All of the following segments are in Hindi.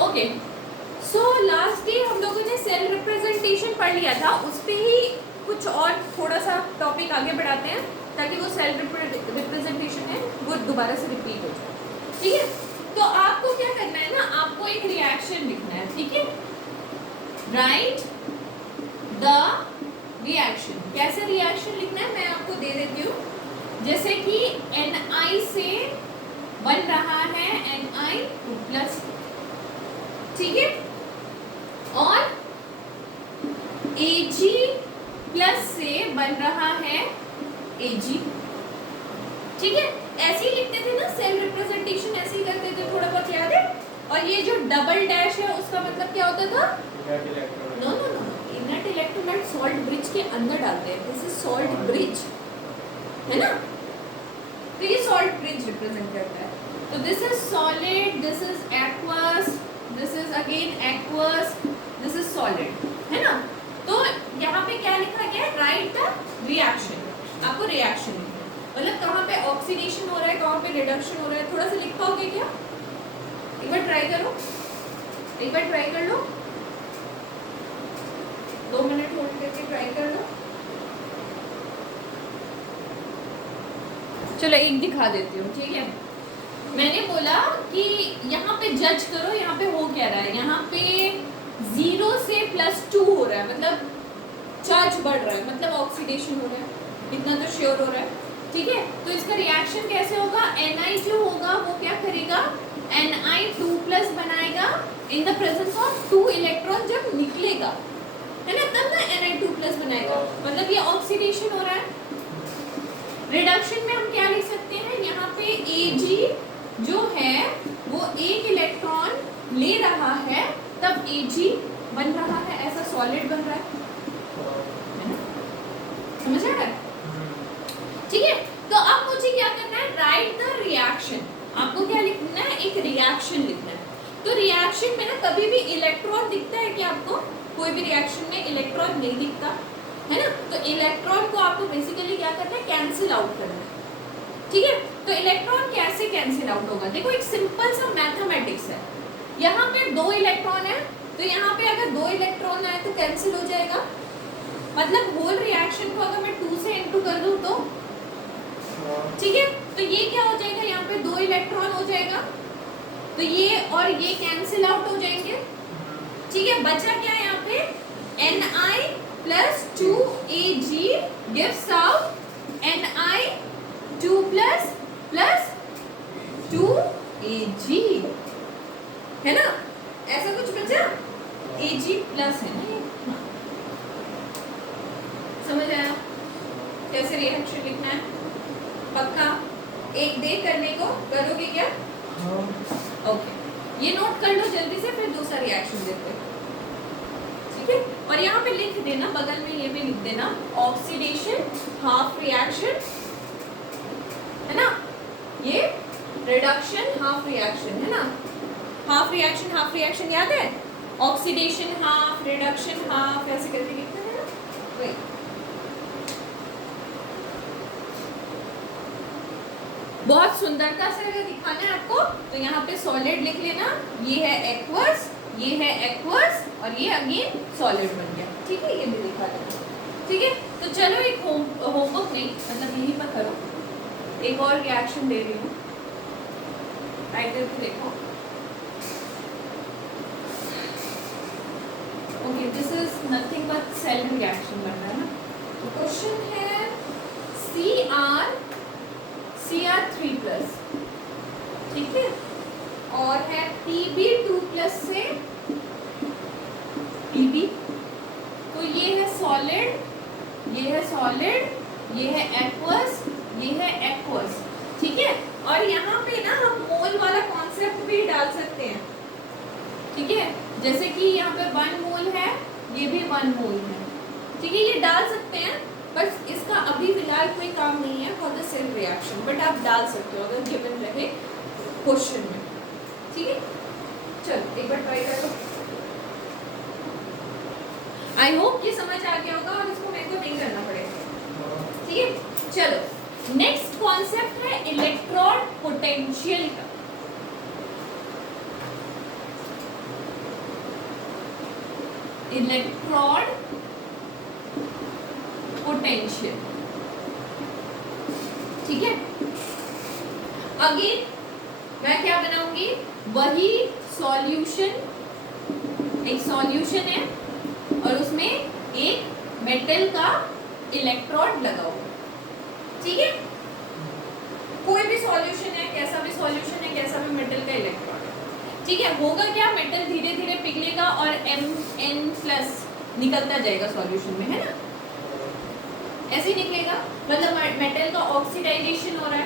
ओके, सो लास्ट डे हम लोगों ने सेल रिप्रेजेंटेशन पढ़ लिया था, उस पर ही कुछ और थोड़ा सा टॉपिक आगे बढ़ाते हैं ताकि वो सेल रिप्रेजेंटेशन है वो दोबारा से रिपीट हो जाए। ठीक है, तो आपको क्या करना है ना, आपको एक रिएक्शन लिखना है। ठीक है, राइट द रिएक्शन। कैसे रिएक्शन लिखना है मैं आपको दे देती हूँ। जैसे कि Ni से बन रहा है Ni2+, ठीक है, और Ag+ से बन रहा है Ag। ठीक है, ऐसे ही लिखते थे ना, सेल रिप्रेजेंटेशन ऐसे ही करते थे, थोड़ा बहुत याद है। और ये जो डबल डैश है उसका मतलब क्या होता था? No no no, inert electrolyte salt bridge के अंदर डालते हैं, दिस इज सॉल्ट ब्रिज, है ना। तो ये सॉल्ट ब्रिज रिप्रेजेंट करता है। तो this is solid, this is aqueous, this is again aqueous, this is solid, है ना। तो यहाँ पे क्या लिखा गया है? Right the reaction. आपको रिएक्शन लिखना है, मतलब कहाँ पे ऑक्सीडेशन हो रहा है, कहाँ पे रिडक्शन हो रहा है। थोड़ा सा लिख पाओगे क्या? एक बार ट्राई करो, एक बार ट्राई कर लो, 2 मिनट होल्ड करके ट्राई कर लो। चलो एक दिखा देती हूँ, ठीक है। मैंने बोला कि यहाँ पे जज करो, यहाँ पे हो क्या रहा है। यहाँ पे 0 से +2 हो रहा है, मतलब चार्ज बढ़ रहा है, मतलब ऑक्सीडेशन हो रहा है, इतना तो श्योर हो रहा है। ठीक है, तो इसका रिएक्शन कैसे होगा? Ni जो होगा वो क्या करेगा? Ni2+ बनाएगा in the presence of 2 electron. जब निकलेगा, है ना, तब ना Ni2+ बनाएगा, मतलब ये ऑक्सीडेशन हो रहा है। रिडक्शन में हम क्या लिख सकते हैं? यहाँ पे Ag जो है वो एक इलेक्ट्रॉन ले रहा है, तब Ag बन रहा है, ऐसा सॉलिड बन रहा है ना? समझ आ रहा है? ठीक है, तो अब मुझे क्या करना है? Right the reaction. आपको क्या लिखना है? एक रिएक्शन लिखना है। तो रिएक्शन में ना कभी भी इलेक्ट्रॉन दिखता है कि आपको? कोई भी रिएक्शन में इलेक्ट्रॉन नहीं दिखता, है ना। तो इलेक्ट्रॉन को आपको बेसिकली क्या करना है? कैंसिल आउट करना है। ठीक है, तो इलेक्ट्रॉन कैसे कैंसिल आउट होगा? देखो एक सिंपल सा मैथमेटिक्स है। यहाँ पे 2 इलेक्ट्रॉन है, तो यहाँ पे अगर 2 इलेक्ट्रॉन आए तो कैंसिल हो जाएगा। मतलब होल रिएक्शन को अगर मैं 2 से इंटू कर दूँ तो, ठीक है, तो ये क्या हो जाएगा? यहाँ पे 2 इलेक्ट्रॉन हो जाएगा, तो ये और ये कैंसिल आउट हो जाएंगे। ठीक है, बचा क्या यहाँ पे? Ni+2Ag gives out Ni2+ + 2Ag, है ना। ऐसा कुछ बचा? Ag+ है ना ये। समझ आया कैसे रिएक्शन लिखना है? पक्का एक दे करने को करोगे क्या? ओके, ये नोट कर लो जल्दी से, फिर दूसरा रिएक्शन देखते हैं। ठीक है, और यहाँ पे लिख देना, बगल में ये भी लिख देना, ऑक्सीडेशन हाफ रिएक्शन, है ना। ये रिडक्शन हाफ रिएक्शन, है ना। हाफ रिएक्शन याद है? ऑक्सीडेशन हाफ, रिडक्शन हाफ, ऐसे करके लिखते हैं ना। वही बहुत सुंदरता से अगर दिखाना है आपको तो यहाँ पे सॉलिड लिख लेना, ये है एक्वस, ये है एक्वस, और ये अगेन सॉलिड बन गया। ठीक है, ये भी दिखा देना। ठीक है, तो चलो एक होमवर्क नहीं, मतलब यहीं पर करो। एक और रिएक्शन दे रही हूँ, राइट करके देखो। Okay, this is nothing but cell reaction बन रहा है ना। तो क्वेश्चन है Cr3+, ठीक है, और है Pb2+ से Pb। तो ये है सॉलिड, ये है सॉलिड, ये है एक्वस, ये है एक्वस। ठीक है, और यहाँ पे ना हम मोल वाला कॉन्सेप्ट भी डाल सकते हैं। ठीक है, जैसे कि यहाँ पे 1 मोल है, ये भी 1 मोल है। ठीक है, ये डाल सकते हैं, बस इसका अभी फिलहाल कोई काम नहीं है for the cell reaction, but आप डाल सकते हो अगर गिवन रहे क्वेश्चन में। ठीक है, चलो एक बार ट्राई कर लो। आई होप ये समझ आ गया होगा और इसको मेरे को नहीं करना पड़ेगा। ठीक है, चलो नेक्स्ट कॉन्सेप्ट है इलेक्ट्रॉन पोटेंशियल का। इलेक्ट्रोड पोटेंशियल, ठीक है। अगेन मैं क्या बनाऊंगी, वही सॉल्यूशन, एक सॉल्यूशन है और उसमें एक मेटल का इलेक्ट्रोड लगा हुआ, ठीक है। कोई भी सॉल्यूशन है, कैसा भी सॉल्यूशन है, कैसा भी मेटल का इलेक्ट्रोड है, ठीक है। होगा क्या, मेटल धीरे धीरे पिघलेगा और Mn+ निकलता जाएगा सॉल्यूशन में, है ना, ऐसे ही निकलेगा। मतलब मेटल का ऑक्सीडाइजेशन हो रहा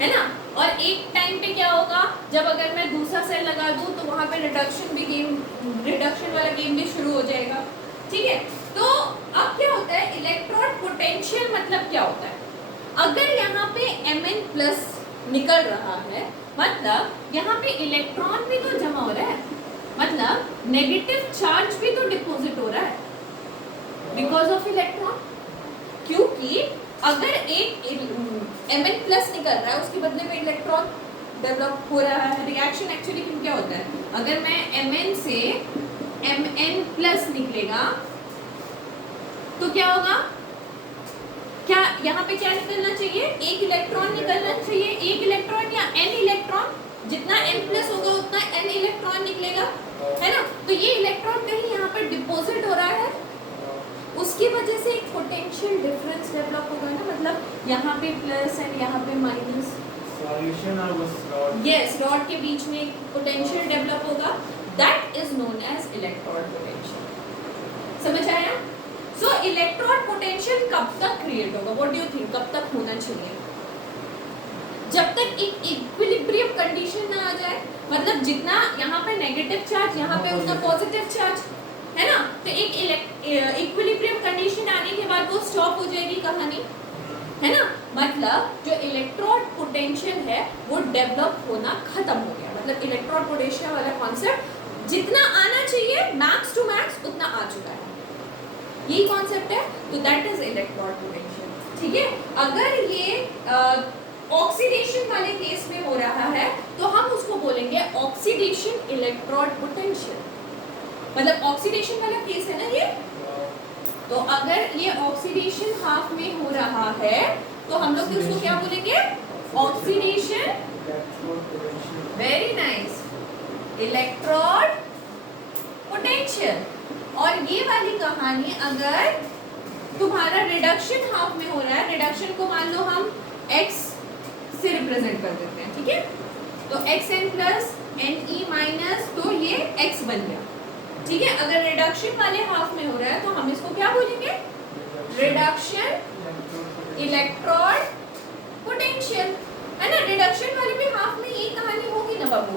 है ना। और एक टाइम पे क्या होगा, जब अगर मैं दूसरा सेल लगा दूं तो वहां पे रिडक्शन वाला गेम भी शुरू हो जाएगा, ठीक है। तो अब क्या होता है, इलेक्ट्रोड पोटेंशियल मतलब क्या होता है, अगर यहाँ पे Mn+ निकल रहा है, मतलब यहाँ पे इलेक्ट्रॉन भी तो जमा हो रहा है, मतलब नेगेटिव चार्ज भी तो डिपॉजिट हो रहा है बिकॉज ऑफ इलेक्ट्रॉन। क्योंकि अगर एक Mn+ निकल रहा है, उसके बदले में इलेक्ट्रॉन डेवलप हो रहा है। रिएक्शन एक्चुअली क्या होता है, अगर मैं Mn से Mn+ निकलेगा तो क्या होगा, क्या यहाँ पे क्या निकलना चाहिए, एक इलेक्ट्रॉन निकलना चाहिए, एक इलेक्ट्रॉन या n इलेक्ट्रॉन, जितना N+ होगा उतना n इलेक्ट्रॉन निकलेगा, है ना। तो ये इलेक्ट्रॉन कहीं यहाँ पे डिपॉजिट हो रहा है, उसकी वजह से एक पोटेंशियल डिफरेंस डेवलप होगा ना, मतलब यहाँ पे प्लस एंड यहाँ पे माइनस, सॉल्यूशन और उस रॉड, यस, रॉड के बीच में एक पोटेंशियल डेवलप होगा, that is known as electrode potential. समझ आया। सो इलेक्ट्रोड पोटेंशियल कब तक क्रिएट होगा, व्हाट डू यू थिंक, कब तक होना चाहिए, जब तक एक इक्विलिब्रियम कंडीशन ना आ जाए, मतलब जितना यहाँ पे नेगेटिव चार्ज, यहाँ पे उतना पॉजिटिव चार्ज, है ना। तो एक इक्विलिब्रियम कंडीशन आने के बाद वो स्टॉप हो जाएगी कहानी, है ना। मतलब जो इलेक्ट्रोड पोटेंशियल है वो डेवलप होना खत्म हो गया, मतलब इलेक्ट्रोड पोटेंशियल वाला कॉन्सेप्ट जितना आना चाहिए मैक्स टू मैक्स उतना आ चुका है, यही कॉन्सेप्ट है। तो दैट इज इलेक्ट्रोड पोटेंशियल, ठीक है। अगर ये ऑक्सीडेशन वाले केस में हो रहा है तो हम उसको बोलेंगे ऑक्सीडेशन इलेक्ट्रोड पोटेंशियल, मतलब ऑक्सीडेशन वाला केस है ना ये। तो अगर ये ऑक्सीडेशन हाफ में हो रहा है तो हम लोग उसको क्या बोलेंगे, oxidation, very nice, electrode potential. और ये वाली कहानी अगर तुम्हारा रिडक्शन हाफ में हो रहा है, रिडक्शन को मान लो हम x से रिप्रेजेंट कर देते हैं, ठीक है। तो Xn+ Ne- तो ये x बन गया, ठीक है। अगर रिडक्शन वाले हाफ में हो रहा है तो हम इसको क्या बोलेंगे, रिडक्शन इलेक्ट्रोड पोटेंशियल, है ना। रिडक्शन वाले भी हाफ में यही कहानी होगी ना बाबू,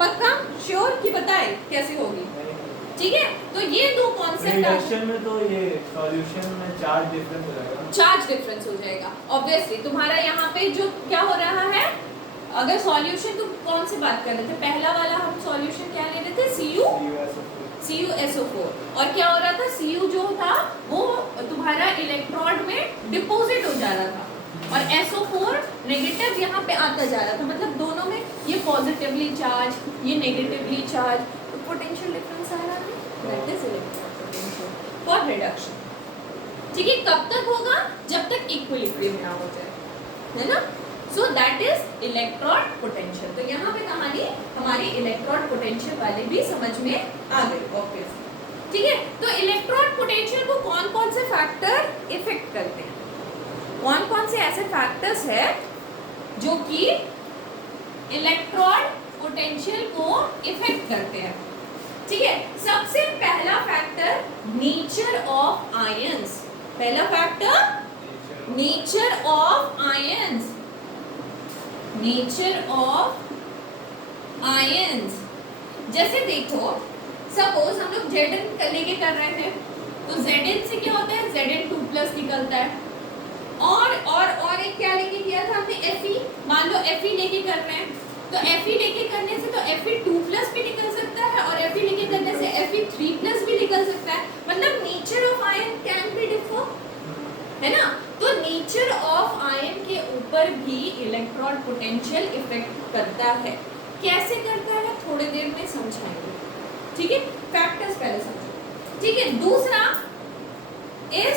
पक्का श्योर कि बताए कैसे होगी, ठीक है। तो ये दो कॉन्सेप्ट, रिडक्शन में तो ये सॉल्यूशन में चार्ज डिफरेंस हो जाएगा, चार्ज डिफरेंस हो जाएगा ऑब्वियसली। तुम्हारा यहाँ पे जो क्या हो रहा है, अगर सॉल्यूशन तुम कौन से बात कर रहे थे, पहला वाला हम सॉल्यूशन क्या ले रहे थे, CuSO4, और क्या हो रहा था, Cu जो था वो तुम्हारा इलेक्ट्रोड में डिपॉजिट हो जा रहा था और SO4 नेगेटिव यहाँ पे आता जा रहा था, मतलब दोनों में ये पॉजिटिवली चार्ज, ये नेगेटिवली चार्ज, तो पोटेंशियल डिफरेंस आ रहा है, that is electrode potential for reduction, ठीक है। कब तक होगा, जब तक इक्विलिब्रियम ना हो जाए, है ना। So that is electrode potential. तो यहाँ पे कहानी हमारी इलेक्ट्रोड पोटेंशियल वाले भी समझ में आ गई ऑब्वियसली, ठीक है। तो इलेक्ट्रोड पोटेंशियल को कौन कौन से फैक्टर इफेक्ट करते हैं, कौन कौन से ऐसे फैक्टर्स है जो कि इलेक्ट्रोड पोटेंशियल को इफेक्ट करते हैं, ठीक है। सबसे पहला फैक्टर नेचर ऑफ आयंस, पहला factor nature of ions, nature of ions. जैसे देखो सपोज हम लोग Zn लेके कर रहे थे तो Zn से क्या होता है, Zn2+ निकलता है, और एक क्या लेके किया था हमने, Fe, मान लो Fe लेके कर रहे हैं तो Fe लेके करने से तो Fe2+ भी निकल सकता है और Fe लेके करने से Fe3+ भी निकल सकता है, मतलब nature of ion can be differ, है ना। तो नेचर ऑफ आयन के ऊपर भी इलेक्ट्रोड पोटेंशियल इफेक्ट करता है, कैसे करता है थोड़ी देर में समझाएंगे, ठीक है। फैक्टर्स पहले समझो। ठीक है, दूसरा इज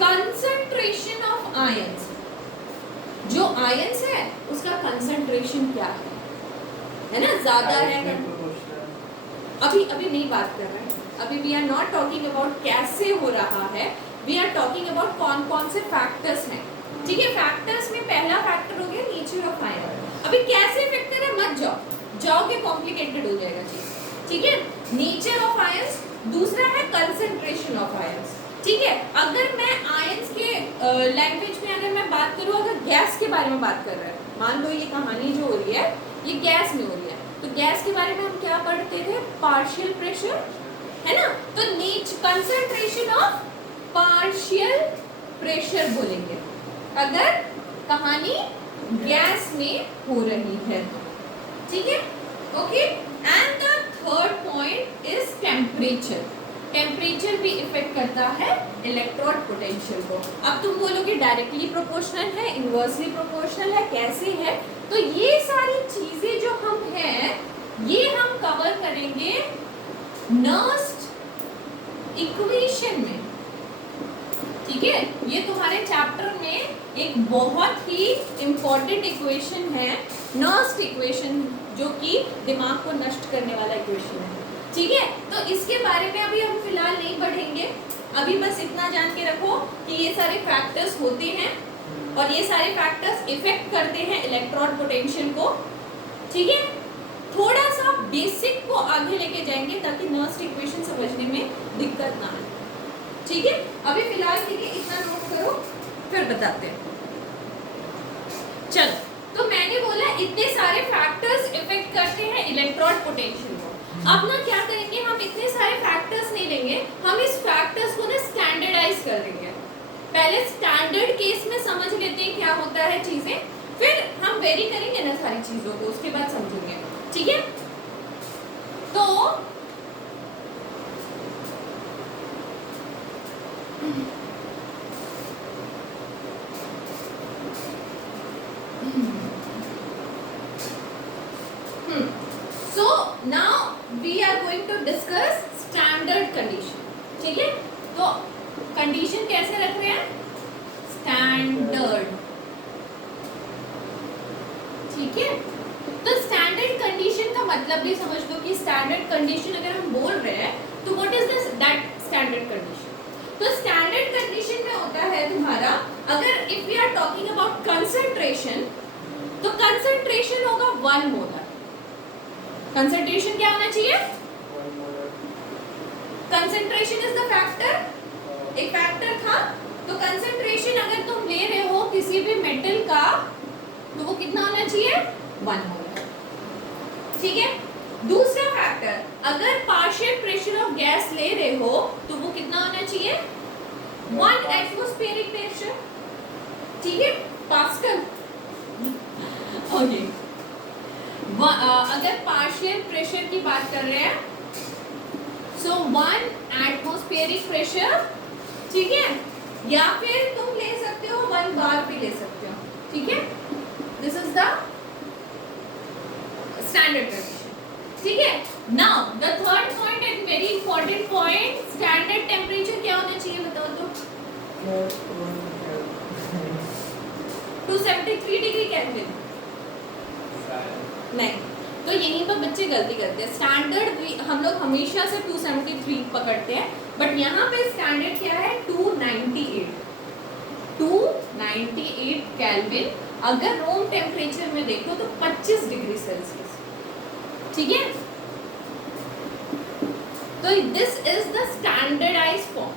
कंसंट्रेशन ऑफ आयंस। जो आयंस है उसका कंसंट्रेशन क्या है ना, ज्यादा है। अभी नहीं बात कर रहे हैं, अभी we are not talking about कैसे हो रहा है, वी आर टॉकिंग अबाउट कौन कौन से फैक्टर्स हैं। ठीक है, फैक्टर्स में पहला फैक्टर हो गया नेचर ऑफ आयन। अभी कैसे फैक्टर है मत जाओगे कॉम्प्लिकेटेड हो जाएगा चीज। ठीक है, नेचर ऑफ आयंस, दूसरा है कंसंट्रेशन ऑफ आयंस। ठीक है, अगर मैं आयंस के लैंग्वेज में अगर मैं बात करूं, अगर गैस के बारे में बात कर रहे हैं, मान लो ये कहानी जो हो रही है ये गैस में हो रही है, तो गैस के बारे में हम क्या पढ़ते थे, पार्शियल प्रेशर, है ना। तो कंसंट्रेशन ऑफ पार्शियल प्रेशर बोलेंगे अगर कहानी गैस में हो रही है। ठीक है, okay. And the third point is temperature. Temperature भी इफेक्ट करता है इलेक्ट्रोड पोटेंशियल को। अब तुम बोलोगे डायरेक्टली प्रोपोर्शनल है, इनवर्सली प्रोपोर्शनल है, कैसे है, तो ये सारी चीजें जो हम हैं ये हम कवर करेंगे नर्स्ट इक्वेशन में। ठीक है, ये तुम्हारे चैप्टर में एक बहुत ही इंपॉर्टेंट इक्वेशन है, नर्स्ट इक्वेशन, जो कि दिमाग को नष्ट करने वाला इक्वेशन है। ठीक है, तो इसके बारे में अभी हम फिलहाल नहीं बढ़ेंगे, अभी बस इतना जान के रखो कि ये सारे फैक्टर्स होते हैं और ये सारे फैक्टर्स इफेक्ट करते हैं इलेक्ट्रॉन पोटेंशियल को। ठीक है, थोड़ा सा बेसिक को आगे लेके जाएंगे ताकि नर्स्ट इक्वेशन समझने में दिक्कत ना आए। ठीक है, अभी फिलहाल के लिए इतना नोट करो, फिर बताते हैं। चलो, तो मैंने बोला इतने सारे फैक्टर्स इफेक्ट करते हैं इलेक्ट्रॉन पोटेंशियल को। अब ना क्या करेंगे, हम इतने सारे फैक्टर्स नहीं लेंगे, हम इस फैक्टर्स को ना स्टैंडर्डाइज कर देंगे। पहले स्टैंडर्ड केस में समझ लेते हैं क्या होता है चीजें, फिर हम वेरी करेंगे ना सारी चीजों को, उसके बाद समझेंगे। ठीक है, तो so now we are going to discuss standard condition. ठीक है, तो कंडीशन कैसे रख रहे हैं, स्टैंडर्ड। ठीक है, तो स्टैंडर्ड कंडीशन का मतलब भी समझ लो कि स्टैंडर्ड कंडीशन अगर हम बोल रहे हैं तो what is this that standard condition. तो स्टैंडर्ड कंडीशन में होता है तुम्हारा, अगर if we are talking about concentration, तो कंसंट्रेशन होगा 1 मोलर। कंसंट्रेशन क्या होना चाहिए, कंसंट्रेशन इज द फैक्टर, एक फैक्टर था, तो कंसंट्रेशन अगर तुम ले रहे हो किसी भी मेटल का तो वो कितना होना चाहिए, 1 मोलर। ठीक है, दूसरा फैक्टर, अगर पार्शियल प्रेशर ऑफ गैस ले रहे हो तो वो कितना होना चाहिए, 1 एटमॉस्फेरिक प्रेशर। ठीक है, पास्कल। ओके, अगर पार्शियल प्रेशर की बात कर रहे हैं, सो 1 एटमॉस्फेरिक प्रेशर। ठीक है, या फिर तुम ले सकते हो 1 बार भी ले सकते हो। ठीक है, this is the standard condition. ठीक है, now the third point and very important point, standard temperature क्या होना चाहिए बताओ तो, 273 डिग्री केल्विन। नहीं, तो यहीं पर बच्चे गलती करते हैं। स्टैंडर्ड हम लोग हमेशा से 273 पकड़ते हैं, बट यहाँ पे स्टैंडर्ड क्या है, 298 केल्विन। अगर रूम टेम्परेचर में देखो तो 25 डिग्री सेल्सियस। ठीक है, तो this is the standardized form.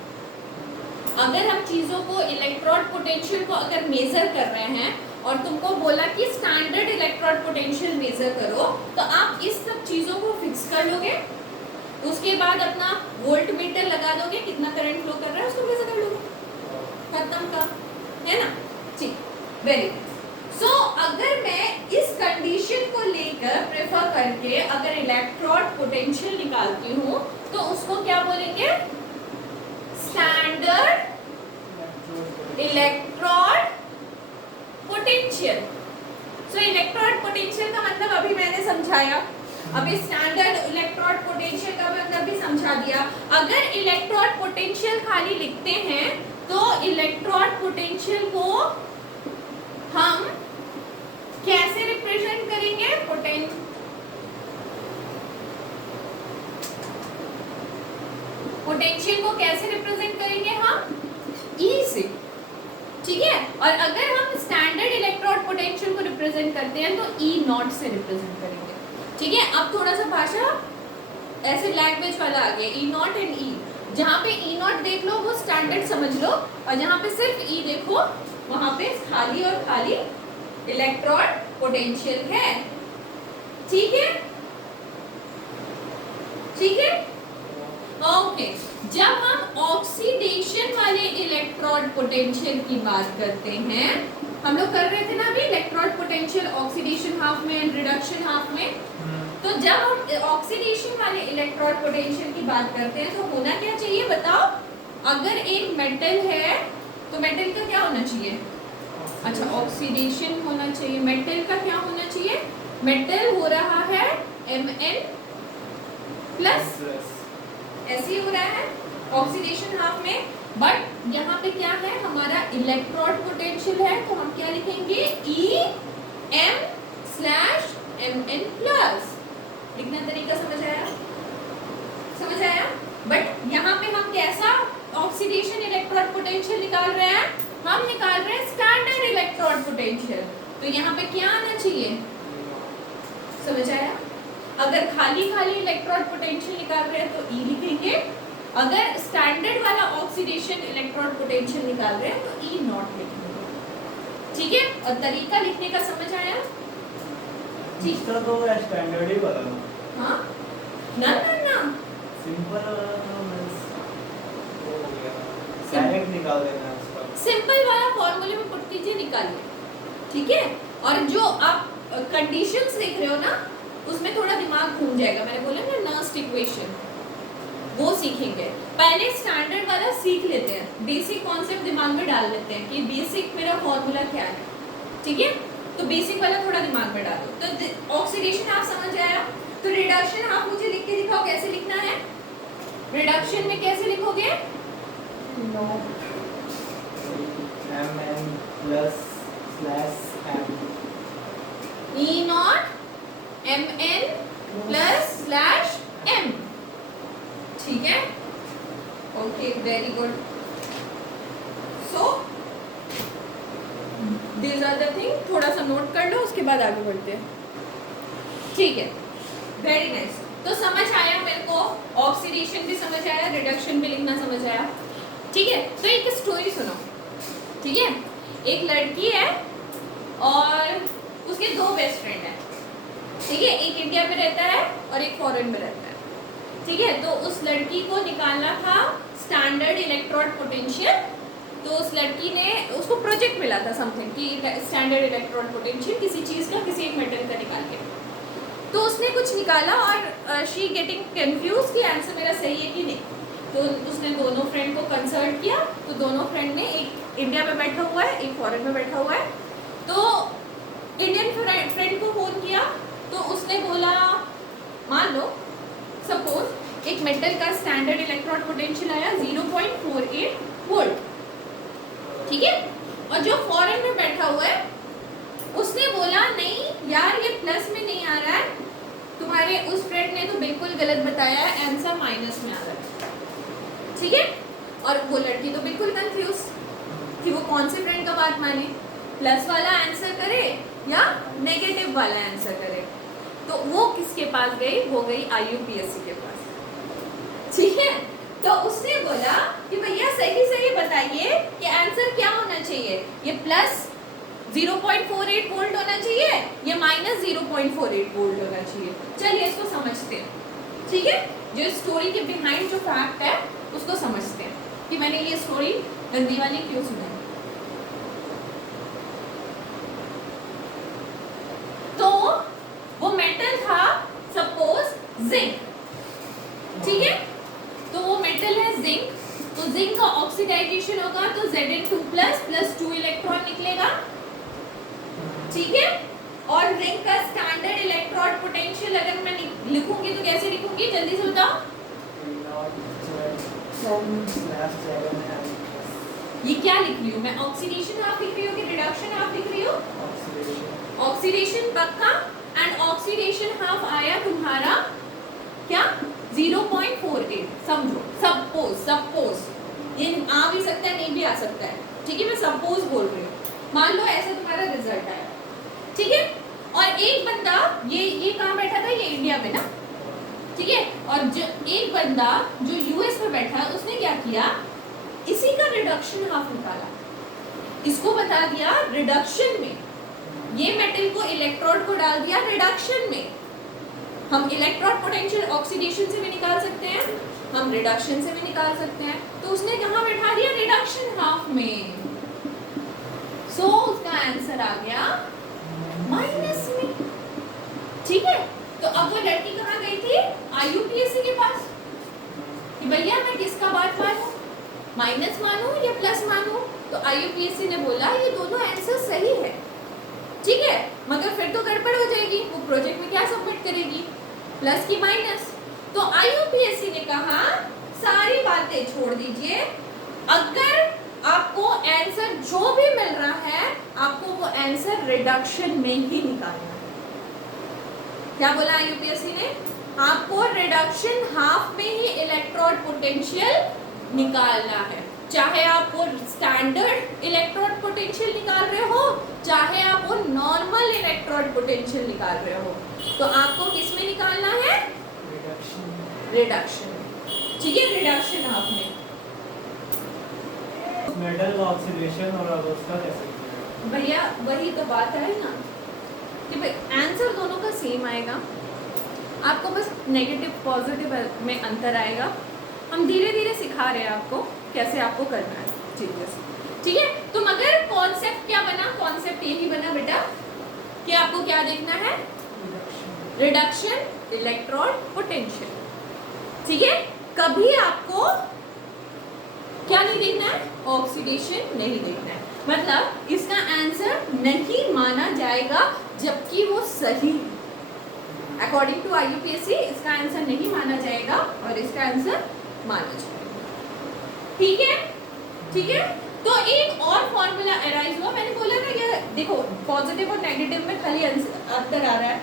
अगर हम चीजों को, इलेक्ट्रोड पोटेंशियल को अगर मेजर कर रहे हैं और तुमको बोला कि स्टैंडर्ड इलेक्ट्रोड पोटेंशियल मेजर करो, तो आप इस सब चीजों को फिक्स कर लोगे, उसके बाद अपना वोल्ट मीटर लगा दोगे, कितना करंट फ्लो कर रहा है उसको मेजर कर लोगे, खत्म का, है ना। ठीक, वेरी गुड। सो अगर मैं इस कंडीशन को लेकर प्रेफर करके अगर इलेक्ट्रोड पोटेंशियल निकालती हूँ तो उसको क्या बोलेंगे, स्टैंडर्ड इलेक्ट्रोड पोटेंशियल। सो इलेक्ट्रोड पोटेंशियल का मतलब अभी मैंने समझाया। अभी स्टैंडर्ड इलेक्ट्रोड पोटेंशियल का मतलब मतलब भी समझा दिया। अगर इलेक्ट्रोड पोटेंशियल खाली लिखते हैं तो इलेक्ट्रोड पोटेंशियल को हम कैसे रिप्रेजेंट करेंगे? पोटेंशियल को कैसे रिप्रेजेंट करेंगे हम? E से, ठीक है। और अगर हम स्टैंडर्ड इलेक्ट्रोड पोटेंशियल को रिप्रेजेंट करते हैं तो E नॉट से रिप्रेजेंट करेंगे, ठीक है। अब थोड़ा सा भाषा ऐसे लैंग्वेज वाला आ गया, E नॉट एंड E। जहाँ पे E नॉट देख लो वो स्टैंडर्ड समझ लो, और जहाँ पे सिर्फ E देखो वहाँ पे खाली और खाली इलेक्ट्रोड पोटेंशियल है, ठीक है, ठीक है, ओके। जब हम ऑक्सीडेशन वाले इलेक्ट्रोड पोटेंशियल की बात करते हैं, हम लोग कर रहे थे ना अभी इलेक्ट्रोड पोटेंशियल ऑक्सीडेशन हाफ में एंड रिडक्शन हाफ में, तो जब हम ऑक्सीडेशन वाले इलेक्ट्रोड पोटेंशियल की बात करते हैं तो होना क्या चाहिए बताओ? अगर एक मेटल है तो मेटल का क्या होना चाहिए? अच्छा, ऑक्सीडेशन होना चाहिए। मेटल का क्या होना चाहिए? मेटल हो रहा है Mn प्लस, ऐसे ही हो रहा है ऑक्सीडेशन हाफ में, बट यहाँ पे क्या है हमारा इलेक्ट्रोड पोटेंशियल है, तो हम क्या लिखेंगे? Em/Mn plus. लिखना तरीका समझ आया? समझ आया? बट यहाँ पे हम कैसा ऑक्सीडेशन इलेक्ट्रोड पोटेंशियल निकाल रहे हैं? हम निकाल रहे हैं स्टैंडर्ड इलेक्ट्रोड पोटेंशियल, तो यहाँ पे क्या आना चाहिए? समझ आया? अगर खाली खाली इलेक्ट्रोड पोटेंशियल निकाल रहे हैं तो E लिखेंगे, अगर स्टैंडर्ड वाला ऑक्सीडेशन इलेक्ट्रोड पोटेंशियल निकाल रहे हैं तो E नॉट लिखेंगे, ठीक है। और तरीका लिखने का समझ आया? ठीक तो स्टैंडर्ड ही वाला ना। हाँ ना ना ना, सिंपल वाला तो मींस हो गया, डायरेक्ट निकाल देना है उसका। सिंपल वाला फॉर्मूले में पुट कीजिए, निकालिए, ठीक है। और जो आप कंडीशंस देख रहे हो ना उसमें थोड़ा दिमाग घूम जाएगा, मैंने बोला ना नर्स्ट इक्वेशन, वो सीखेंगे। पहले स्टैंडर्ड वाला सीख लेते हैं, बेसिक कॉन्सेप्ट दिमाग में डाल लेते हैं कि बेसिक मेरा फॉर्मूला क्या है, ठीक है। तो बेसिक वाला थोड़ा दिमाग में डालो। तो ऑक्सीडेशन हाफ समझ आया, तो रिडक्शन हाफ मुझे लिख के दिखाओ कैसे लिखना है। रिडक्शन में कैसे लिखोगे? Mn plus slash M। E naught Mn plus slash M, ठीक है, okay, very good. So this are the thing, थोड़ा सा नोट कर लो उसके बाद आगे बढ़ते हैं, ठीक है, वेरी नाइस। तो समझ आया मेरे को, ऑक्सीडेशन भी समझ आया, रिडक्शन भी लिखना समझ आया, ठीक है। तो एक स्टोरी सुनो, ठीक है। एक लड़की है और उसके दो बेस्ट फ्रेंड हैं, ठीक है। एक इंडिया में रहता है और एक फॉरेन में रहता है, ठीक है। तो उस लड़की को निकालना था स्टैंडर्ड इलेक्ट्रोड पोटेंशियल, तो उस लड़की ने, उसको प्रोजेक्ट मिला था समथिंग कि स्टैंडर्ड इलेक्ट्रोड पोटेंशियल किसी चीज़ का, किसी एक मेटल का निकाल के, तो उसने कुछ निकाला और शी गेटिंग कंफ्यूज कि आंसर मेरा सही है कि नहीं। तो उसने दोनों फ्रेंड को कंसल्ट किया, तो दोनों फ्रेंड ने, एक इंडिया में बैठा हुआ है एक फॉरेन में बैठा हुआ है, तो इंडियन फ्रेंड को फ़ोन किया, तो उसने बोला मान लो सपोज एक मेटल का स्टैंडर्ड इलेक्ट्रोड पोटेंशियल आया 0.48 वोल्ट, ठीक है। और जो फॉरेन में बैठा हुआ है उसने बोला नहीं यार ये प्लस में नहीं आ रहा है, तुम्हारे उस फ्रेंड ने तो बिल्कुल गलत बताया है, आंसर माइनस में आ रहा है, ठीक है। और वो लड़की तो बिल्कुल कंफ्यूज कि वो कौन से फ्रेंड का बात माने, प्लस वाला आंसर करे या नेगेटिव वाला आंसर करे। तो वो किसके पास गई? वो गई IUPAC के पास, ठीक है। तो उसने बोला कि भैया सही सही बताइए कि आंसर क्या होना चाहिए, ये प्लस 0.48 वोल्ट होना चाहिए या माइनस 0.48 वोल्ट होना चाहिए। चलिए इसको समझते हैं, ठीक है। जो स्टोरी के बिहाइंड जो फैक्ट है उसको समझते हैं कि मैंने ये स्टोरी गंदी वाली क्यों सुनाई। तो वो मेटल था सपोज जिंक, ठीक है। तो वो मेटल है जिंक, तो जिंक का ऑक्सीडाइजेशन होगा तो Zn2 प्लस 2 इलेक्ट्रॉन निकलेगा, ठीक है। और जिंक का स्टैंडर्ड इलेक्ट्रोड पोटेंशियल अगर मैं लिखूंगी तो कैसे लिखूंगी, जल्दी से बताओ। 7 है। ये क्या लिख रही हूँ मैं? ऑक्सीडेशन हाफ लिख रही हूँ कि रिडक्शन हाफ लिख रही हूँ? ऑक्सीडेशन पक्का। एंड ऑक्सीडेशन हाफ आया तुम्हारा क्या? 0.48। समझो, सपोज ये आ भी सकता है, नहीं भी आ सकता है, ठीक है? मैं सपोज बोल रही हूँ। मान लो ऐसा तुम्हारा रिजल्ट आया, ठीक है? और एक बंदा ये कहाँ बैठा था? ये इंडिया में ना, ठीक है? और जो एक बंदा जो यूएस में बैठा है, उसने क्या किया? इसी का रिडक्शन हाफ निकाला, इसको बता दिया रिडक्शन में, ये मेटल को इलेक्ट्रोड को डाल दिया रिडक्शन में। हम इलेक्ट्रोड पोटेंशियल ऑक्सीडेशन से भी निकाल सकते हैं, हम रिडक्शन से भी निकाल सकते हैं। तो उसने कहाँ बैठा दिया? रिडक्शन हाफ में। सो उसका आंसर आ गया माइनस में, ठीक है? तो अब वो लड़की कहाँ गई थी? आईयूपीएससी के पास कि भैया मैं किसका बात मानूं, माइनस मानूं या प्लस मानूं? तो आईयूपीएससी ने बोला ये दोनों आंसर सही है, ठीक है, मगर फिर तो गड़बड़ हो जाएगी, वो प्रोजेक्ट में क्या सबमिट करेगी? प्लस की माइनस? तो आईयूपीएससी ने कहा सारी बातें छोड़ दीजिए, अगर आपको आंसर जो भी मिल रहा है आपको वो आंसर रिडक्शन में ही निकालना है। क्या बोला आईयूपीएससी ने? आपको रिडक्शन हाफ में ही इलेक्ट्रोड पोटेंशियल निकालना है, चाहे आप वो स्टैंडर्ड इलेक्ट्रोड पोटेंशियल निकाल रहे हो, चाहे आप वो नॉर्मल इलेक्ट्रोड पोटेंशियल निकाल रहे हो, तो आपको किस में निकालना है? रिडक्शन, ठीक है? रिडक्शन हाफ में। मेटल का ऑक्सीडेशन और अब उसका कैसे किया? भैया वही तो बात है ना कि भाई आंसर दोनों का सेम आएगा, आपको बस नेगेटिव पॉजिटिव में अंतर आएगा। हम धीरे धीरे सिखा रहे हैं आपको कैसे आपको करना है चीजें, ठीक है? तो मगर कॉन्सेप्ट क्या बना? कॉन्सेप्ट यही बना बेटा कि आपको क्या देखना है? रिडक्शन इलेक्ट्रोड पोटेंशियल, ठीक है? कभी आपको क्या नहीं देखना है? ऑक्सीडेशन नहीं देखना है, मतलब इसका आंसर नहीं माना जाएगा जबकि वो सही है। अकॉर्डिंग टू आईयूपीएससी इसका आंसर नहीं माना जाएगा और इसका आंसर माना जाएगा, ठीक है? ठीक है? तो एक और फॉर्मूला अराइज हुआ, मैंने बोला ना ये देखो पॉजिटिव और नेगेटिव में खाली अंतर आ रहा है,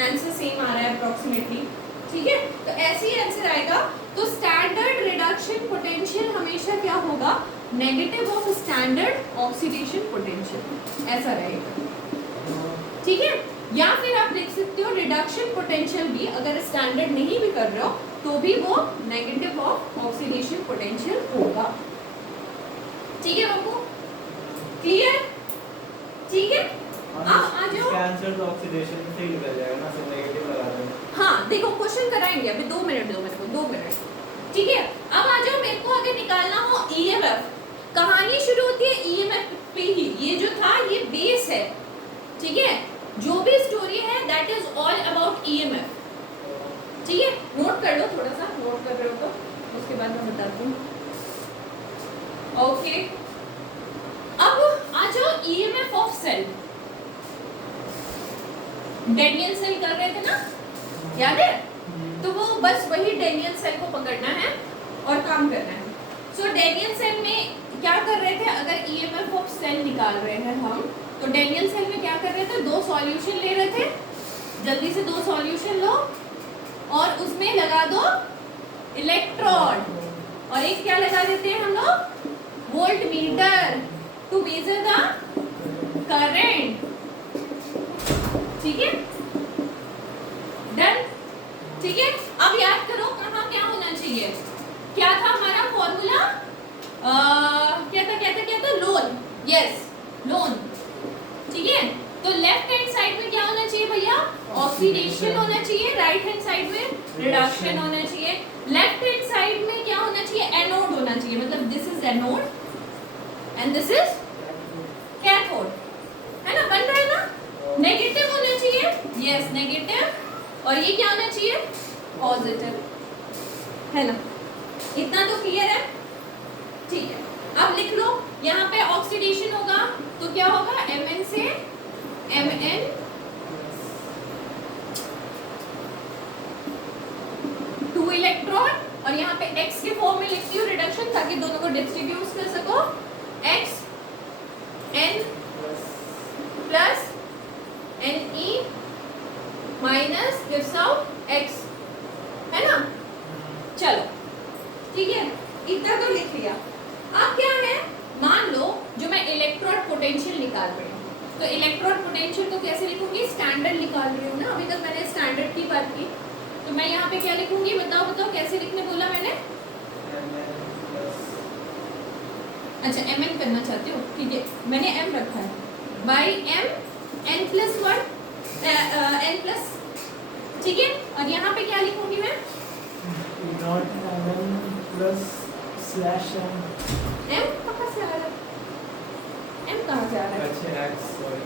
आंसर सेम आ रहा है अप्रोक्सीमेटली, ठीक है? तो ऐसे ही आंसर आएगा। तो स्टैंडर्ड रिडक्शन पोटेंशियल हमेशा क्या होगा? Negative of standard oxidation potential, ऐसा रहेगा, ठीक है? या फिर आप लिख सकते हो रिडक्शन पोटेंशियल भी अगर स्टैंडर्ड नहीं भी कर रहे हो तो भी वो नेगेटिव ऑफ ऑक्सीडेशन पोटेंशियल होगा, ठीक है बाबू? क्लियर? ठीक है? आ जाओ। आंसर तो ऑक्सीडेशन से ही निकल जाएगा ना, सिर्फ नेगेटिव लगा देंगे। हाँ देखो क्वेश्चन कराएंगे अभी, 2 मिनट दो मेरे को, 2 मिनट, ठीक है? अब आ जाओ, मेरे को अगर निकालना हो ईएमएफ, कहानी शुरू होती है ईएमएफ पे ही, ये जो था ये बेस है, ठीक है? जो भी स्टोरी है that is all about EMF, ठीक है? नोट कर लो, थोड़ा सा नोट कर रहे हो तो उसके बाद मैं बताती हूँ, ओके? अब आ जाओ EMF of cell, Daniell cell कर रहे थे ना, याद है? तो वो बस वही डेनियल सेल को पकड़ना है और काम करना है। सो डेनियल सेल में क्या कर रहे थे? अगर ईएमएफ ऑफ सेल निकाल रहे हैं हम, तो डेनियल सेल में क्या कर रहे थे? 2 सॉल्यूशन ले रहे थे, जल्दी से 2 सॉल्यूशन लो और उसमें लगा दो इलेक्ट्रोड, और एक क्या लगा देते हैं हम लोग? Voltmeter to measure the current, ठीक है? डन, ठीक है? अब याद करो कहाँ क्या होना चाहिए, क्या था हमारा फॉर्मूला? क्या था? लोन, यस लोन, ठीक है? तो लेफ्ट हैंड साइड में क्या होना चाहिए भैया? ऑक्सीडेशन होना चाहिए, राइट हैंड साइड में रिडक्शन होना चाहिए। लेफ्ट हैंड साइड में क्या होना चाहिए? एनोड होना चाहिए, मतलब this is anode and this is cathode, है ना? बन रहा है ना? नेगेटिव होना चाहिए, यस नेगेटिव, और ये क्या होना चाहिए? पॉजिटिव, है ना? इतना तो क्लियर है, ठीक है? अब लिख लो, यहाँ पे ऑक्सीडेशन होगा तो क्या होगा? Mn से Mn, टू इलेक्ट्रॉन और यहाँ पे x के फॉर्म में लिखती हूँ रिडक्शन, ताकि दोनों को डिस्ट्रीब्यूट कर सको। x n plus n e minus gives out x, है ना। चलो ठीक है, इतना तो लिख लिया। अब क्या है, मान लो जो मैं इलेक्ट्रोड पोटेंशियल निकाल रही हूँ, तो इलेक्ट्रोड पोटेंशियल को कैसे लिखूंगी, स्टैंडर्ड निकाल रही हूँ ना, अभी तक मैंने स्टैंडर्ड की बात की। तो मैं यहाँ पे क्या लिखूंगी, बताओ बताओ कैसे लिखने बोला मैंने। अच्छा mn करना चाहते हो, ठीक है, मैंने m रखा है by m n plus one n plus, ठीक है। और यहाँ पे क्या लिखूंगी मैं, not mn plus slash m। m कहाँ से आ रहा है, m कहाँ से आ रहा है। अच्छा x सॉरी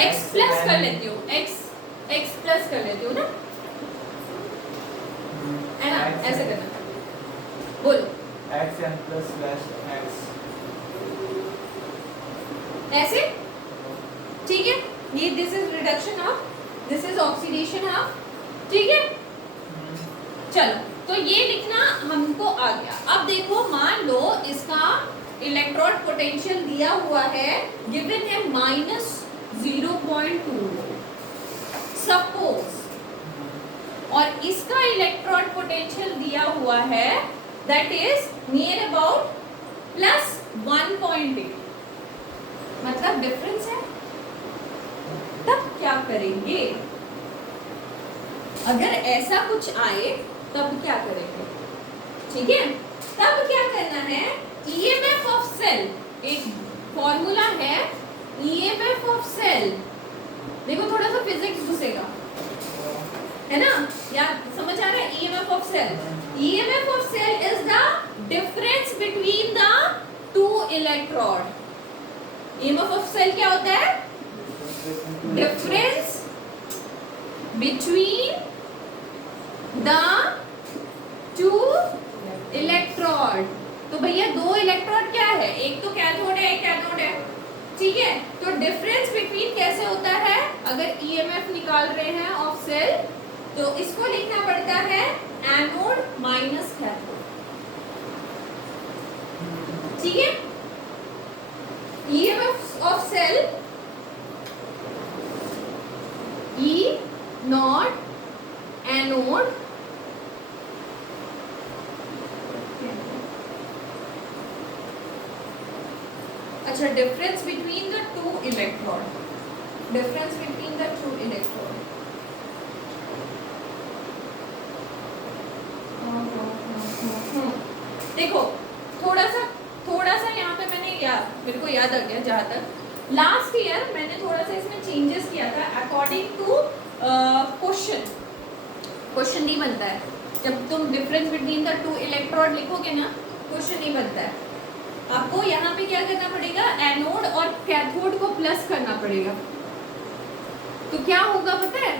x प्लस कर लेती हूँ, x प्लस कर लेती हूँ ना, है ना, ऐसे करना, बोलो x n plus slash x ऐसे, ठीक है। ये this is reduction of, this is oxidation of, ठीक है। चलो तो ये लिखना हमको आ गया। अब देखो मान लो इसका इलेक्ट्रोड पोटेंशियल दिया हुआ है, गिवन है -0.2 सपोज, और इसका इलेक्ट्रोड पोटेंशियल दिया हुआ है दैट इज नियर अबाउट +1.8, मतलब डिफरेंस है। तब क्या करेंगे, अगर ऐसा कुछ आए तब क्या करेंगे, ठीक है। तब क्या करना है, ईएमएफ ऑफ सेल, एक फॉर्मूला है ईएमएफ ऑफ सेल, देखो थोड़ा सा फिजिक्स घुसेगा, है ना, यार समझ आ रहा है। EMF of cell, EMF of cell is the difference between the two electrode. EMF of cell क्या होता है, difference between the two electrode. तो भैया दो इलेक्ट्रोड क्या है, एक तो कैथोड है एक एनोड है, ठीक है। तो डिफरेंस बिटवीन कैसे होता है, अगर ईएमएफ निकाल रहे हैं ऑफ सेल तो इसको लिखना पड़ता है एनोड माइनस कैथोड, ठीक है। EMF of cell E naught anode अच्छा, difference between the two electrode, difference between the two electrode, देखो थोड़ा सा यहाँ पे मैंने मेरे को याद आ गया, जहाँ तक लास्ट ईयर मैंने थोड़ा सा इसमें चेंजेस किया था अकॉर्डिंग टू क्वेश्चन नहीं बनता है जब तुम difference between the two electrode लिखोगे ना, क्वेश्चन नहीं बनता है। आपको यहाँ पे क्या करना पड़ेगा, एनोड और कैथोड को प्लस करना पड़ेगा। तो क्या होगा पता है,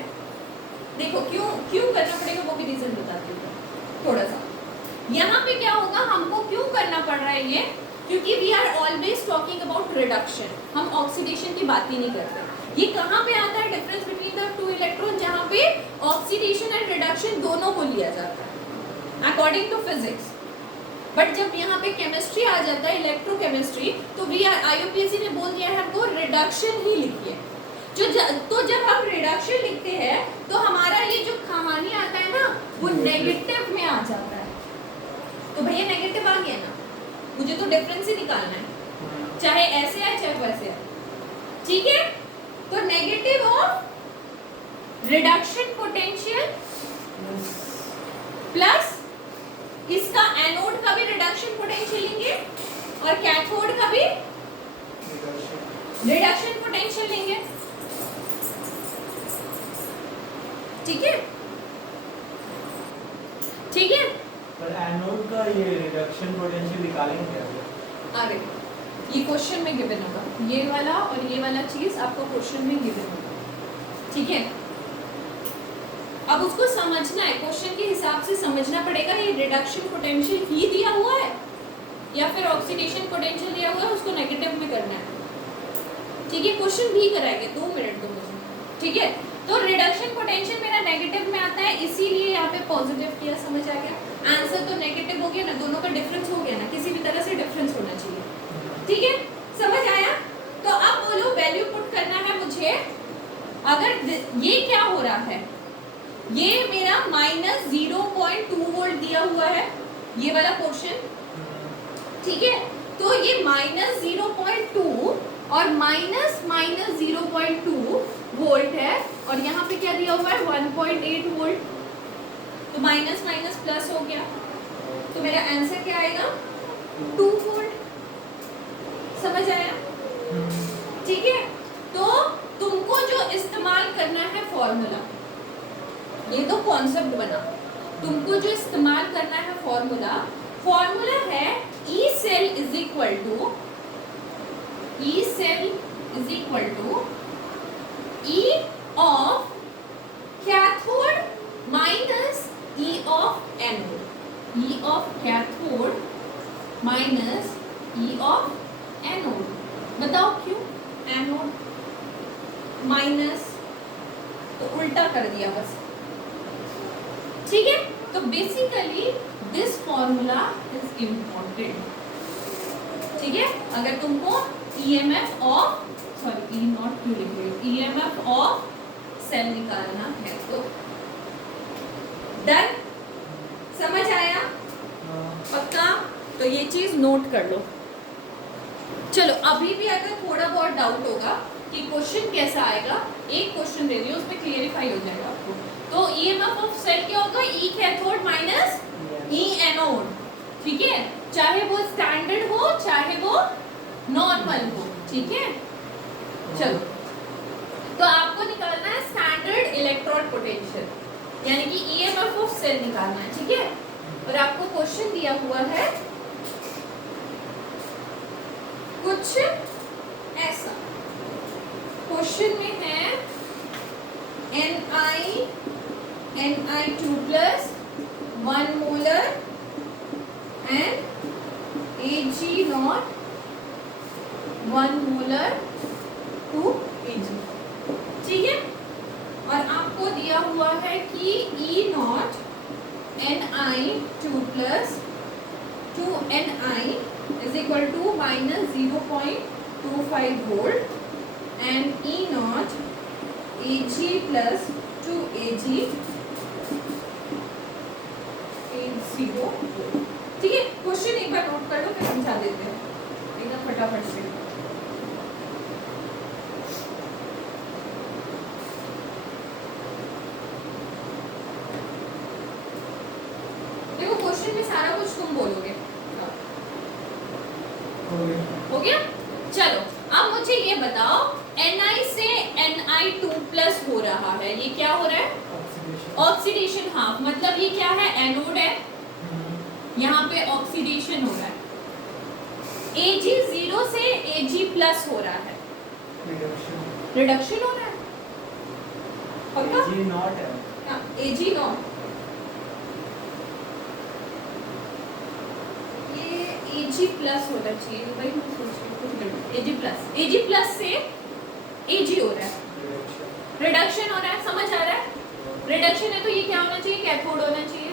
देखो क्यों करना पड़ेगा वो भी रीजन बताती हूँ थोड़ा सा। यहाँ पे क्या होगा, हमको क्यों करना पड़ रहा है ये, क्योंकि we are always talking about reduction, हम ऑक्सीडेशन की बात ही नहीं करते। ये कहाँ पे आता है difference between the two electron, जहाँ पे ऑक्सीडेशन एंड रिडक्शन दोनों को लिया जाता है अकॉर्डिंग टू फिजिक्स। बट जब यहाँ पे केमिस्ट्री आ जाता है, इलेक्ट्रोकेमिस्ट्री, तो वी आर IUPAC ने बोल दिया है हमको रिडक्शन ही लिखिए। तो जब हम रिडक्शन लिखते हैं तो हमारा ये जो कहानी आता है ना वो नेगेटिव में आ जाता है। तो भैया नेगेटिव आ गया ना, मुझे तो डिफरेंस ही निकालना है, चाहे ऐसे आए चाहे वैसे आए, ठीक है। तो negative of reduction potential plus इसका एनोड का भी रिडक्शन पोटेंशियल लेंगे और कैथोड का भी रिडक्शन पोटेंशियल लेंगे, ठीक है, ठीक है। पर एनोड का ये रिडक्शन पोटेंशियल निकालेंगे कैसे? आगे ये क्वेश्चन में गिवन होगा, ये वाला और ये वाला चीज आपको क्वेश्चन में गिवन होगा, ठीक है। अब उसको समझना है, क्वेश्चन के हिसाब से समझना पड़ेगा ये रिडक्शन पोटेंशियल ही दिया हुआ है या फिर ऑक्सीडेशन पोटेंशियल दिया हुआ है, उसको नेगेटिव में करना है, ठीक है। क्वेश्चन भी कराएंगे, 2 मिनट दो मुझे, ठीक है। तो रिडक्शन पोटेंशियल मेरा नेगेटिव में आता है, इसीलिए यहाँ पे पॉजिटिव किया। समझ आ गया? आंसर तो नेगेटिव हो गया ना, दोनों का डिफरेंस हो गया ना, किसी भी तरह से डिफरेंस होना चाहिए। ठीक है, समझ आया? तो अब बोलो वैल्यू पुट करना है मुझे। अगर ये क्या हो रहा है, ये मेरा -0.2 वोल्ट दिया हुआ है, ये वाला पोर्शन, ठीक है। तो ये -0.2 और -0.2 वोल्ट है, और यहाँ पे क्या दिया हुआ है 1.8 वोल्ट, तो माइनस माइनस प्लस हो गया, तो मेरा आंसर क्या आएगा 2 वोल्ट। समझ आया? ठीक है, तो तुमको जो इस्तेमाल करना है फॉर्मूला, ये तो कॉन्सेप्ट बना, तुमको जो इस्तेमाल करना है फॉर्मूला है E cell is equal to E of cathode minus E of anode. E of cathode minus E of anode. बताओ क्यों? एनोड माइनस, तो उल्टा कर दिया बस। ठीक है, तो basically this formula is important. ठीक है, अगर तुमको ईएमएफ ऑफ ई नॉट क्यों लिख रही हो, ईएमएफ ऑफ सेल निकालना है तो डन। समझ आया? पक्का? तो ये चीज नोट कर लो। चलो, अभी भी अगर थोड़ा बहुत डाउट होगा कि क्वेश्चन कैसा आएगा, एक क्वेश्चन दे दियो, उसमें क्लियरिफाई हो जाएगा आपको। तो ईएमएफ ऑफ सेल क्या होगा, ई कैथोड माइनस ई एनोड। ठीक है, चाहे वो स्टैंडर्ड हो चाहे वो नॉर्मल हो। ठीक है, चलो, तो आपको निकालना है स्टैंडर्ड इलेक्ट्रोड पोटेंशियल, यानी कि ईएमएफ ऑफ सेल निकालना है। ठीक है, और आपको क्वेश्चन दिया हुआ है कुछ ऐसा, क्वेश्चन में है Ni2 plus 1 molar and Ag0 1 molar 2 Ag। ठीक है, और आपको दिया हुआ है कि E0 Ni2 plus 2 Ni is equal to -0.25 volt and E0 Ag plus 2 Ag is 0। ठीक है, क्वेश्चन एक बार नोट कर लो, फिर समझा देते हैं एकदम फटाफट से। देखो, क्वेश्चन में सारा कुछ तुम बोलोगे। हो गया? चलो, अब मुझे ये बताओ, Ni से Ni2 प्लस हो रहा है, ये क्या हो रहा है? ऑक्सीडेशन हाफ, मतलब ये क्या है, एनोड है, यहाँ पे ऑक्सीडेशन हो रहा है। Ag0 से Ag प्लस हो रहा है, रिडक्शन हो रहा है। पक्का? Ag0 है। हाँ, Ag0, ये Ag प्लस होना चाहिए भाई, मैं सोच रही हूँ Ag प्लस से Ag हो रहा है, रिडक्शन हो रहा है। समझ आ रहा है? रिडक्शन है तो ये क्या होना चाहिए, कैथोड होना चाहिए।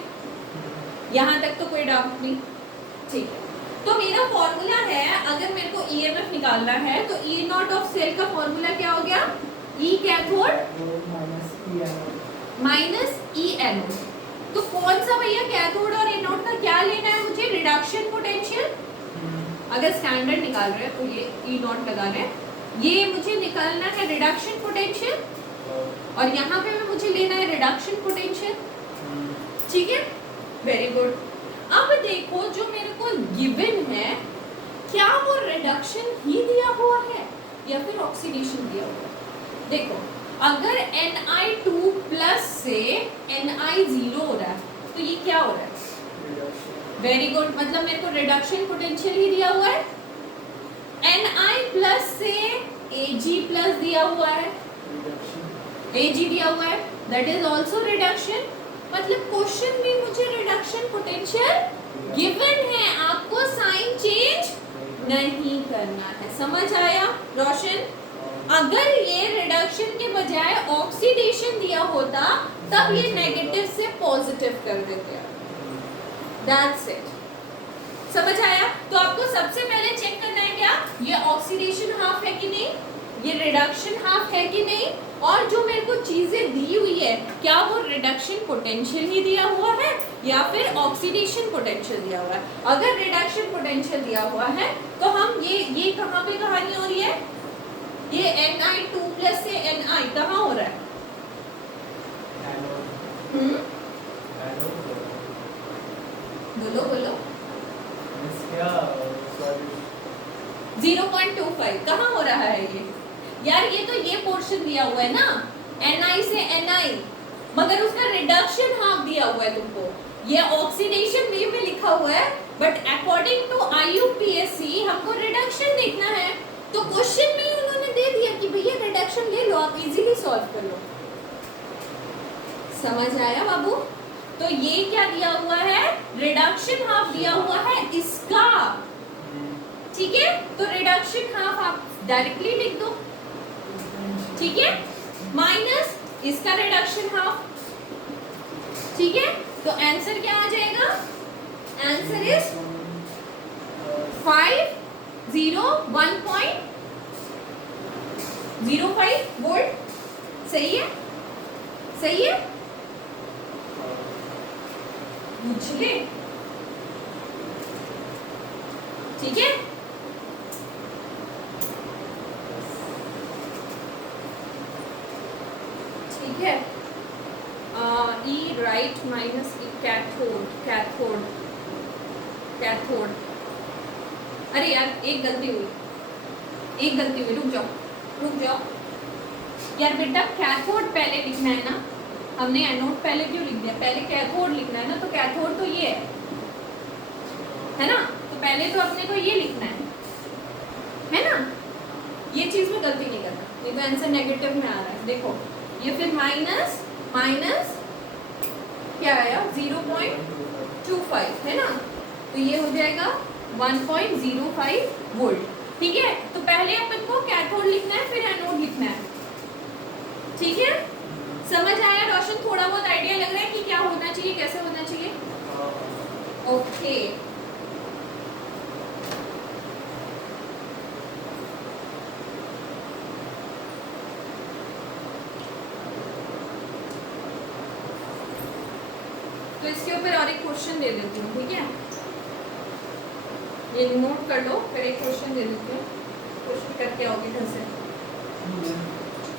यहाँ तक तो कोई डाउट नहीं। ठीक है, तो मेरा फॉर्मूला है, अगर मेरे को ईएमएफ निकालना है तो ई नॉट ऑफ सेल का फॉर्मूला क्या हो गया, ई कैथोड माइनस ई एनोड। तो कौन सा भैया कैथोड और एनोड का क्या लेना है मुझे, रिडक्शन पोटेंशियल। अगर स्टैंडर्ड निकाल रहे हैं तो ये ई नॉट लगा रहे हैं, ये मुझे निकालना है रिडक्शन पोटेंशियल, और यहाँ पे भी मुझे लेना है रिडक्शन पोटेंशियल। ठीक है, वेरी गुड। अब देखो, जो मेरे को गिवन है, क्या वो रिडक्शन ही दिया हुआ है या फिर ऑक्सीडेशन दिया हुआ है। देखो, अगर Ni2 प्लस से Ni0 हो रहा है तो ये क्या हो रहा है, वेरी गुड, मतलब मेरे को रिडक्शन पोटेंशियल ही दिया हुआ है। Ni प्लस से Ag प्लस दिया हुआ है, Ag दिया हुआ है, दैट इज ऑल्सो रिडक्शन। मतलब क्वेश्चन में मुझे रिडक्शन पोटेंशियल गिवन है, आपको साइन चेंज नहीं करना है। समझ आया रोशन? अगर ये रिडक्शन के बजाय ऑक्सीडेशन होता तब ये नेगेटिव से पॉजिटिव कर देते हैं। That's it. समझ आया? तो आपको सबसे पहले चेक करना है क्या ये ऑक्सीडेशन हाफ है कि नहीं, ये रिडक्शन हाफ है कि नहीं, और जो मेरे को चीजें दी हुई है क्या वो रिडक्शन पोटेंशियल ही दिया हुआ है या फिर ऑक्सीडेशन पोटेंशियल दिया हुआ है। अगर रिडक्शन पोटेंशियल दिया हुआ है तो हम ये कहाँ पे कहानी हो रही है, ये Ni2+ से Ni कहाँ हो रहा है? बोलो बोलो। 0.25 कहाँ हो रहा है ये यार? ये तो ये पोर्शन दिया हुआ है ना Ni से Ni, मगर उसका रिडक्शन हाफ दिया हुआ है तुमको। ये ऑक्सीडेशन वे में लिखा हुआ है बट अकॉर्डिंग टू IUPAC हमको रिडक्शन देखना है, तो क्वेश्चन में उन्होंने दे दिया कि भैया रिडक्शन ले लो, आप इजीली सॉल्व कर लो। समझ आया बाबू? तो ये क्या दिया हुआ है, रिडक्शन हाफ दिया हुआ है इसका, ठीक है? तो रिडक्शन हाफ आप डायरेक्टली लिख दो, ठीक है, माइनस इसका रिडक्शन हाफ, ठीक है? तो आंसर क्या आ जाएगा? Answer is 1.05 volt. सही है? सही है? पूछ ले, ठीक है? ठीक है। E right minus E cathode, cathode, cathode. अरे यार एक गलती हुई, रुक जाओ यार बेटा, कैथोड पहले लिखना है ना, हमने एनोड पहले क्यों लिख दिया? पहले कैथोड लिखना है ना, तो कैथोड तो ये है ना, तो पहले तो अपने को ये लिखना है ना? ये चीज में गलती नहीं करना, नहीं तो आंसर नेगेटिव में आ रहा है। देखो ये फिर माइनस क्या आया 0.25 है ना, तो ये हो जाएगा 1.05 वोल्ट, ठीक है? तो पहले अपन को कैथोड लिखना है फिर एनोड लिखना है, ठीक है? समझ आया रोशन? थोड़ा बहुत आइडिया लग रहा है कि क्या होना चाहिए, कैसे होना चाहिए? ओके। तो इसके ऊपर और एक क्वेश्चन दे देती हूँ, ठीक है? ये नोट कर लो, फिर एक क्वेश्चन दे देती हूँ, क्वेश्चन करके आओगे घर से,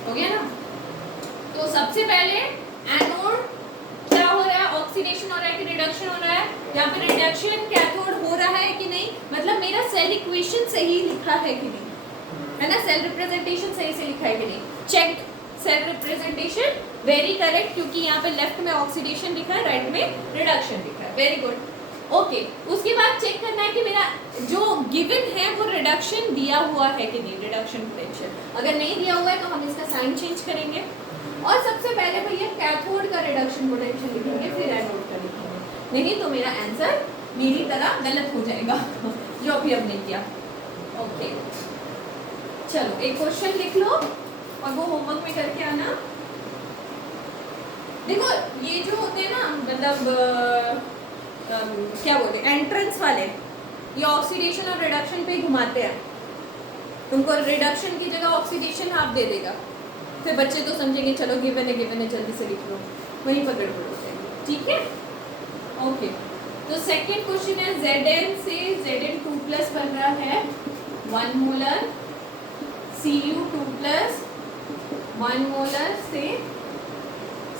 हो गया ना? तो सबसे पहले एनोड क्या हो रहा है, ऑक्सीडेशन हो रहा है कि रिडक्शन हो रहा है? यहाँ पे रिडक्शन कैथोड हो रहा है कि नहीं, मतलब मेरा सेल इक्वेशन सही लिखा है कि नहीं, है ना? सेल रिप्रेजेंटेशन सही से लिखा है कि नहीं? Check cell representation, very correct, क्योंकि यहाँ पे लेफ्ट में ऑक्सीडेशन लिखा है, राइट में रिडक्शन लिखा है, वेरी गुड। ओके, उसके बाद चेक करना है कि मेरा जो गिवन है वो रिडक्शन दिया हुआ है कि नहीं, रिडक्शन पोटेंशियल। अगर नहीं दिया हुआ है तो हम इसका साइन चेंज करेंगे और सबसे पहले भैया कैथोड का रिडक्शन पोटेंशियल लिखेंगे, फिर एनोड का लिखेंगे, नहीं तो मेरा आंसर मेरी तरह गलत हो जाएगा जो अभी हमने किया। ओके चलो एक क्वेश्चन लिख लो और वो होमवर्क में करके आना। देखो ये जो होते हैं ना, मतलब क्या बोलते हैं, एंट्रेंस वाले, ये ऑक्सीडेशन और रिडक्शन पे घुमाते हैं, तुमको रिडक्शन की जगह ऑक्सीडेशन हाफ दे देगा, फिर बच्चे तो समझेंगे चलो गिवन है जल्दी से लिख लो, वहीं पर गड़बड़ हो जाएगी, ठीक है? ओके, तो सेकंड क्वेश्चन है Zn से Zn2+ बन रहा है 1 मोलर, Cu2+ 1 मोलर से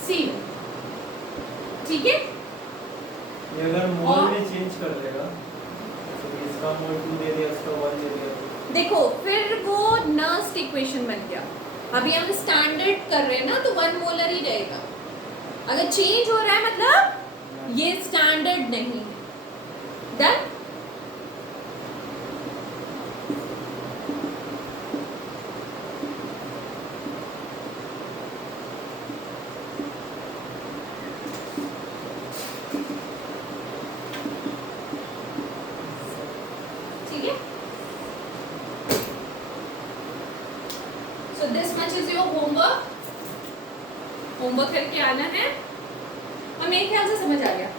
Cu, ठीक है? ये अगर मोल में चेंज कर देगा तो इसका मोल 2 दे दिया, उसका 1 दे दिया, देखो फिर वो नर्स्ट इक्वेशन बन गया। अभी हम स्टैंडर्ड कर रहे हैं ना, तो 1 मोलर ही रहेगा। अगर चेंज हो रहा है मतलब ये स्टैंडर्ड नहीं है। डन? ठीक है? So this much is your homework. Homework करके आना है और मेरे ख्याल से समझ आ गया।